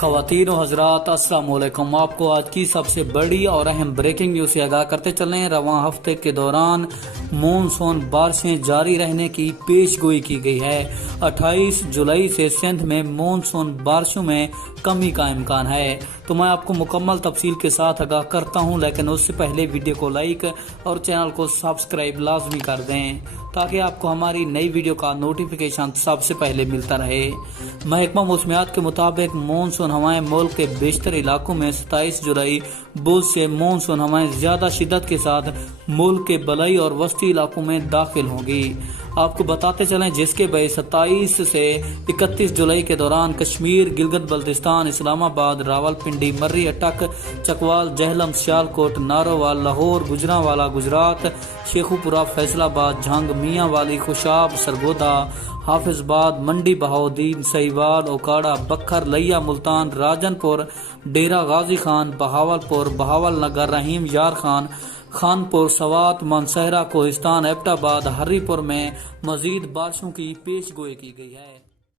ख़वातीन व हज़रात अस्सलाम वालेकुम। आपको आज की सबसे बड़ी और अहम ब्रेकिंग न्यूज़ से आगाह करते चल रहे हैं। रवां हफ्ते के दौरान मानसून बारिशें जारी रहने की पेशगोई की गई है। 28 जुलाई से सिंध में मानसून बारिशों में कमी का इम्कान है। तो मैं आपको मुकम्मल तफसील के साथ आगाह करता हूं, लेकिन उससे पहले वीडियो को लाइक और चैनल को सब्सक्राइब लाजमी कर दें ताकि आपको हमारी नई वीडियो का नोटिफिकेशन सबसे पहले मिलता रहे। महकमा मौसमियात के मुताबिक मानसून हवाएं मुल्क के बेशतर इलाकों में 27 जुलाई बुध से मानसून हवाएं ज्यादा शिद्दत के साथ मुल्क के बलई और वस्ती इलाकों में दाखिल होंगी। आपको बताते चलें जिसके वजह 27 से 31 जुलाई के दौरान कश्मीर, गिलगित बल्तिस्तान, इस्लामाबाद, रावलपिंडी, मर्री अटक, चकवाल, जहलम, सियालकोट, नारोवाल, लाहौर, गुजरांवाला गुजरात, शेखुपुरा, फैसलाबाद, झंग, मियांवाली, खुशाब, सरगोदा, हाफिजबाद, मंडी बहाउद्दीन, सहीवाल, ओकाड़ा, बखर, लिया, मुल्तान, राजनपुर, डेरा गाजी खान, बहावलपुर, बहावल नगर, रहीम यार खान, खानपुर, सवात, मानसहरा, कोहिस्तान, एबटाबाद, हरीपुर में मजीद बारिशों की पेशगोई की गई है।